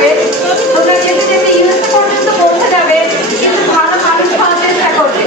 যাবে ওটা যেতে যেতে ইউএসএ পর্যন্ত পৌঁছে যাবে। কিন্তু ভালো মানুষ হওয়ার চেষ্টা করবে।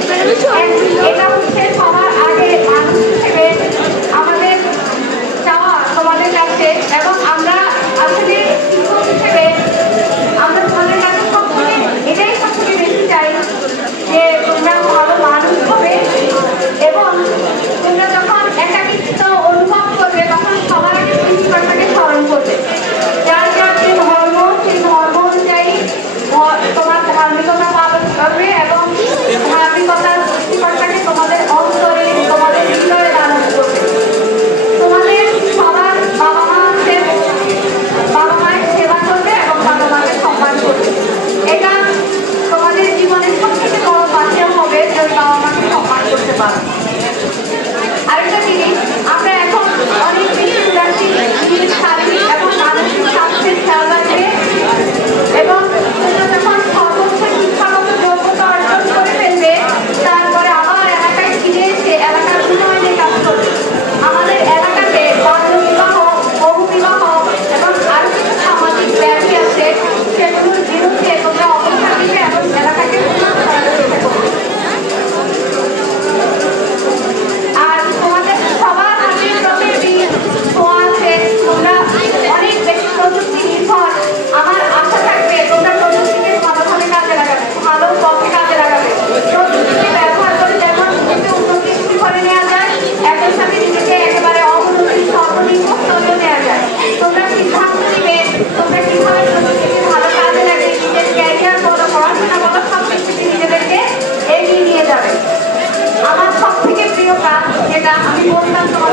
ボールカット